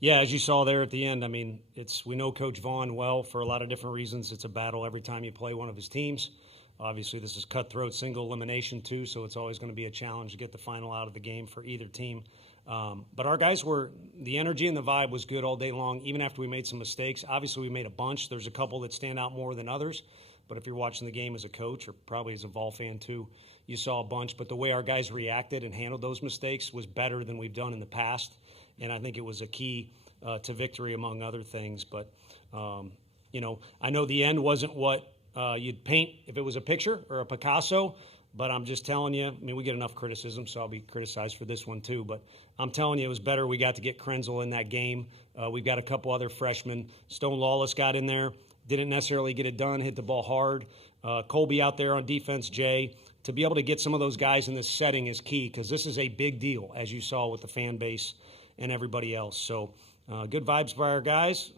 Yeah, as you saw there at the end, I mean, we know Coach Vaughn well for a lot of different reasons. It's a battle every time you play one of his teams. Obviously, this is cutthroat single elimination too, so it's always going to be a challenge to get the final out of the game for either team. But our guys the energy and the vibe was good all day long, even after we made some mistakes. Obviously, we made a bunch. There's a couple that stand out more than others. But if you're watching the game as a coach or probably as a Vol fan too, you saw a bunch. But the way our guys reacted and handled those mistakes was better than we've done in the past. And I think it was a key to victory among other things. But, I know the end wasn't what you'd paint if it was a picture or a Picasso. But I'm just telling you, I mean, we get enough criticism, so I'll be criticized for this one too. But I'm telling you, it was better we got to get Krenzel in that game. We've got a couple other freshmen. Stone Lawless got in there, didn't necessarily get it done, hit the ball hard. Colby out there on defense, Jay. To be able to get some of those guys in this setting is key because this is a big deal, as you saw with the fan base and everybody else. So good vibes by our guys.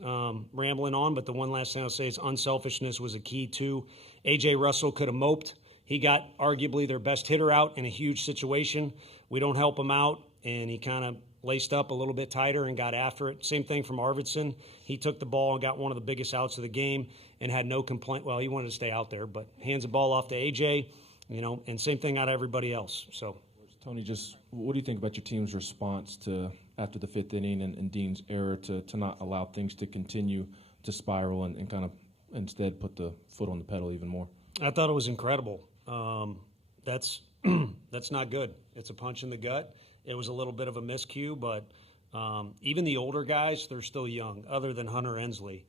Rambling on, but the one last thing I'll say is unselfishness was a key too. A.J. Russell could have moped. He got arguably their best hitter out in a huge situation. We don't help him out, and he kind of laced up a little bit tighter and got after it. Same thing from Arvidsson. He took the ball and got one of the biggest outs of the game and had no complaint. Well, he wanted to stay out there, but hands the ball off to AJ, and same thing out of everybody else. So, Tony, just what do you think about your team's response to after the fifth inning and Dean's error to not allow things to continue to spiral and kind of instead put the foot on the pedal even more? I thought it was incredible. That's not good. It's a punch in the gut. It was a little bit of a miscue, but even the older guys, they're still young, other than Hunter Ensley.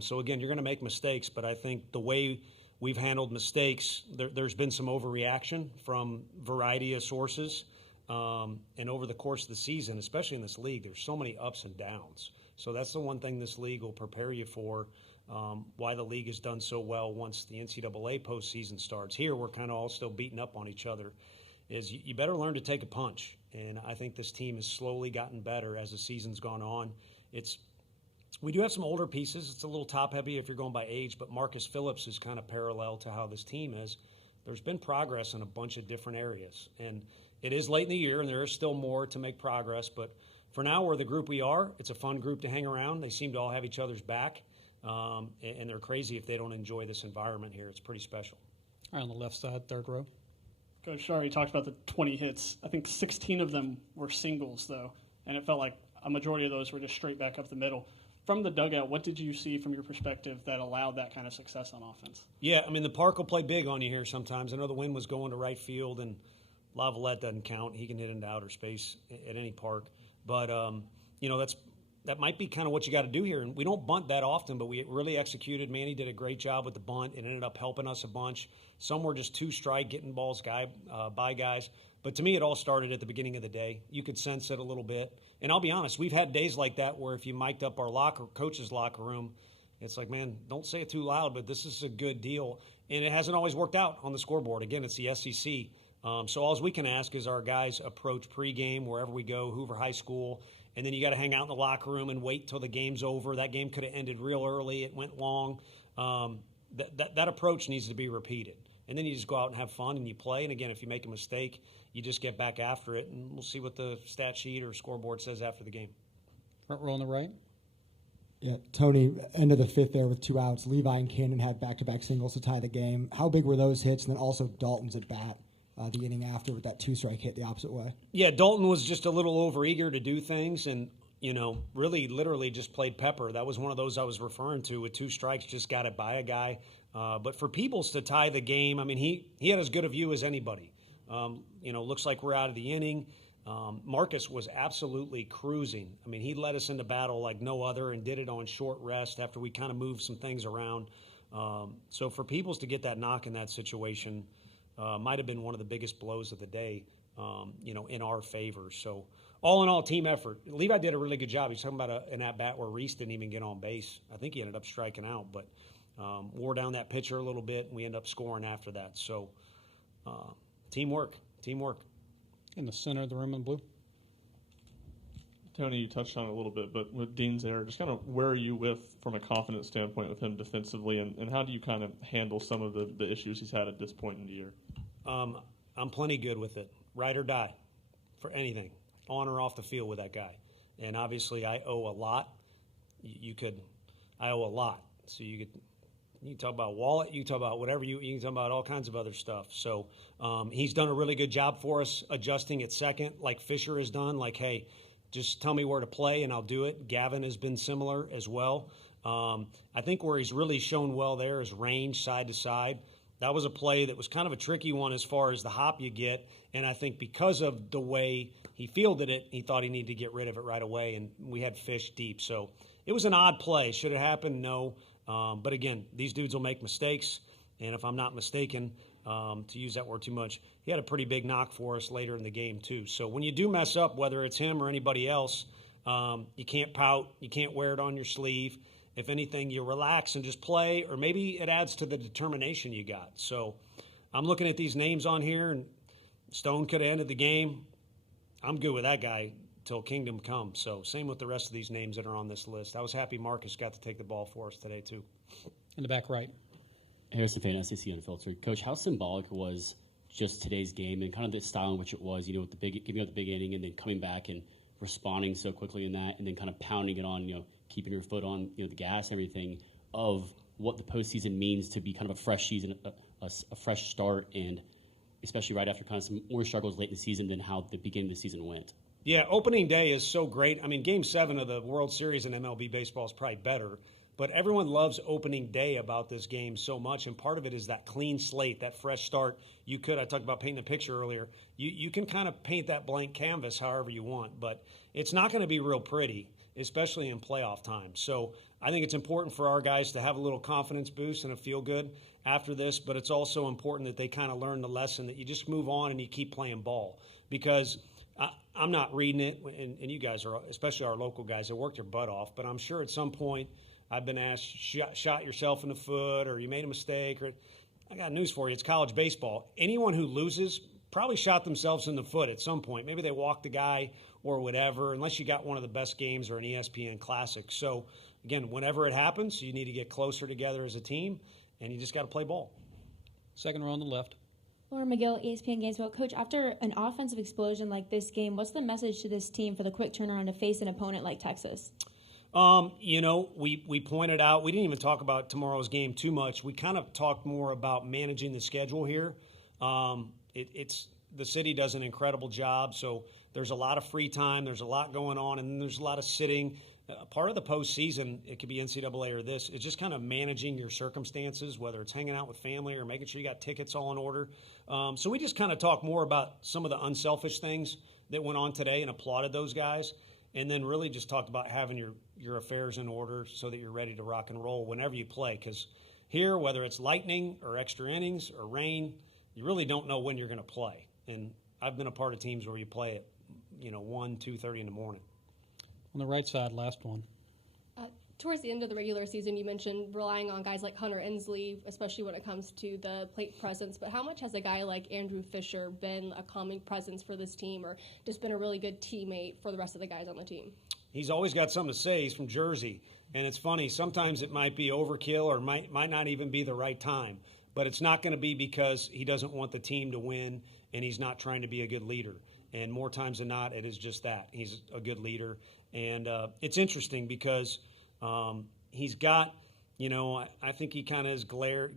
So, again, you're going to make mistakes, but I think the way we've handled mistakes, there's been some overreaction from a variety of sources. And over the course of the season, especially in this league, there's so many ups and downs. So that's the one thing this league will prepare you for, why the league has done so well once the NCAA postseason starts. Here, we're kind of all still beating up on each other, is you better learn to take a punch. And I think this team has slowly gotten better as the season's gone on. We do have some older pieces. It's a little top-heavy if you're going by age, but Marcus Phillips is kind of parallel to how this team is. There's been progress in a bunch of different areas. And it is late in the year, and there is still more to make progress. But for now, we're the group we are. It's a fun group to hang around. They seem to all have each other's back. And they're crazy if they don't enjoy this environment here. It's pretty special. All right, on the left side, third row. Coach Shar, you talked about the 20 hits. I think 16 of them were singles, though, and it felt like a majority of those were just straight back up the middle. From the dugout, what did you see from your perspective that allowed that kind of success on offense? Yeah, I mean, the park will play big on you here sometimes. I know the wind was going to right field, and Lavalette doesn't count. He can hit into outer space at any park. But, that might be kind of what you got to do here. And we don't bunt that often, but we really executed. Manny did a great job with the bunt. It ended up helping us a bunch. Some were just two-strike, getting balls by guys. But to me, it all started at the beginning of the day. You could sense it a little bit. And I'll be honest, we've had days like that where if you mic'd up our coach's locker room, it's like, man, don't say it too loud, but this is a good deal. And it hasn't always worked out on the scoreboard. Again, it's the SEC. So all we can ask is our guys approach pregame wherever we go, Hoover High School, and then you got to hang out in the locker room and wait till the game's over. That game could have ended real early. It went long. That approach needs to be repeated. And then you just go out and have fun and you play. And, again, if you make a mistake, you just get back after it, and we'll see what the stat sheet or scoreboard says after the game. Front row on the right. Yeah, Tony, end of the fifth there with 2 outs. Levi and Cannon had back-to-back singles to tie the game. How big were those hits? And then also Dalton's at bat. The inning after with that 2-strike hit the opposite way. Yeah, Dalton was just a little overeager to do things and, really literally just played pepper. That was one of those I was referring to with 2 strikes, just got it by a guy. But for Peoples to tie the game, I mean, he had as good a view as anybody. Looks like we're out of the inning. Marcus was absolutely cruising. I mean, he led us into battle like no other and did it on short rest after we kind of moved some things around. So for Peoples to get that knock in that situation, might have been one of the biggest blows of the day, in our favor. So all in all, team effort. Levi did a really good job. He's talking about an at-bat where Reese didn't even get on base. I think he ended up striking out, but wore down that pitcher a little bit, and we ended up scoring after that. So teamwork. In the center of the room in blue. Tony, you touched on it a little bit, but with Dean's error, just kind of where are you from a confidence standpoint with him defensively, and how do you kind of handle some of the issues he's had at this point in the year? I'm plenty good with it. Ride or die for anything, on or off the field with that guy. And obviously I owe a lot. I owe a lot. So you can talk about wallet, you can talk about whatever, you can talk about all kinds of other stuff. So he's done a really good job for us adjusting at second, like Fisher has done. Like, hey, just tell me where to play and I'll do it. Gavin has been similar as well. I think where he's really shown well there is range side to side. That was a play that was kind of a tricky one as far as the hop you get. And I think because of the way he fielded it, he thought he needed to get rid of it right away. And we had fish deep. So it was an odd play. Should it happen? No. But again, these dudes will make mistakes. And if I'm not mistaken, to use that word too much, he had a pretty big knock for us later in the game too. So when you do mess up, whether it's him or anybody else, you can't pout. You can't wear it on your sleeve. If anything, you relax and just play, or maybe it adds to the determination you got. So I'm looking at these names on here, and Stone could have ended the game. I'm good with that guy till kingdom comes. So same with the rest of these names that are on this list. I was happy Marcus got to take the ball for us today too. In the back right. Harrison Fan, SEC Unfiltered. Coach, how symbolic was just today's game and kind of the style in which it was, with the giving up the big inning and then coming back and responding so quickly in that, and then kind of pounding it on, keeping your foot on, the gas and everything, of what the postseason means to be kind of a fresh season, a fresh start, and especially right after kind of some more struggles late in the season than how the beginning of the season went. Yeah, opening day is so great. I mean, Game 7 of the World Series in MLB baseball is probably better, but everyone loves opening day about this game so much, and part of it is that clean slate, that fresh start. I talked about painting the picture earlier. You can kind of paint that blank canvas however you want, but it's not going to be real pretty, especially in playoff time. So I think it's important for our guys to have a little confidence boost and a feel good after this, but it's also important that they kind of learn the lesson that you just move on and you keep playing ball, because I'm not reading it, and you guys are, especially our local guys, that worked their butt off, but I'm sure at some point I've been asked, shot yourself in the foot, or you made a mistake, or I got news for you, it's college baseball. Anyone who loses probably shot themselves in the foot at some point. Maybe they walked the guy or whatever, unless you got one of the best games or an ESPN Classic. So, again, whenever it happens, you need to get closer together as a team, and you just got to play ball. Second row on the left. Lauren McGill, ESPN Gainesville. Coach, after an offensive explosion like this game, what's the message to this team for the quick turnaround to face an opponent like Texas? We pointed out, we didn't even talk about tomorrow's game too much. We kind of talked more about managing the schedule here. The city does an incredible job, so there's a lot of free time, there's a lot going on, and then there's a lot of sitting. Part of the postseason, it could be NCAA or this, it's just kind of managing your circumstances, whether it's hanging out with family or making sure you got tickets all in order. So we just kind of talked more about some of the unselfish things that went on today and applauded those guys, and then really just talked about having your affairs in order so that you're ready to rock and roll whenever you play. Because here, whether it's lightning or extra innings or rain, you really don't know when you're going to play. And I've been a part of teams where you play at 1, 2:30 in the morning. On the right side, last one. Towards the end of the regular season, you mentioned relying on guys like Hunter Ensley, especially when it comes to the plate presence. But how much has a guy like Andrew Fisher been a calming presence for this team, or just been a really good teammate for the rest of the guys on the team? He's always got something to say. He's from Jersey. And it's funny, sometimes it might be overkill or might not even be the right time. But it's not going to be because he doesn't want the team to win and he's not trying to be a good leader. And more times than not, it is just that. He's a good leader. And it's interesting because he's got, I think he kind of has glared,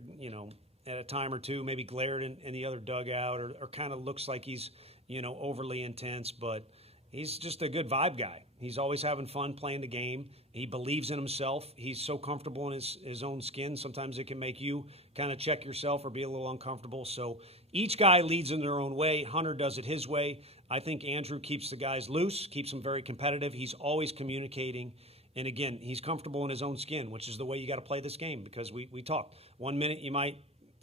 at a time or two, maybe glared in the other dugout or kind of looks like he's, overly intense. But he's just a good vibe guy. He's always having fun playing the game. He believes in himself. He's so comfortable in his own skin. Sometimes it can make you kind of check yourself or be a little uncomfortable. So each guy leads in their own way. Hunter does it his way. I think Andrew keeps the guys loose, keeps them very competitive. He's always communicating. And again, he's comfortable in his own skin, which is the way you got to play this game, because we talked. 1 minute you might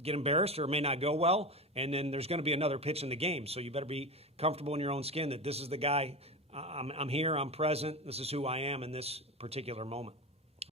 get embarrassed or it may not go well, and then there's going to be another pitch in the game. So you better be comfortable in your own skin that this is the guy. I'm here, I'm present, this is who I am in this particular moment.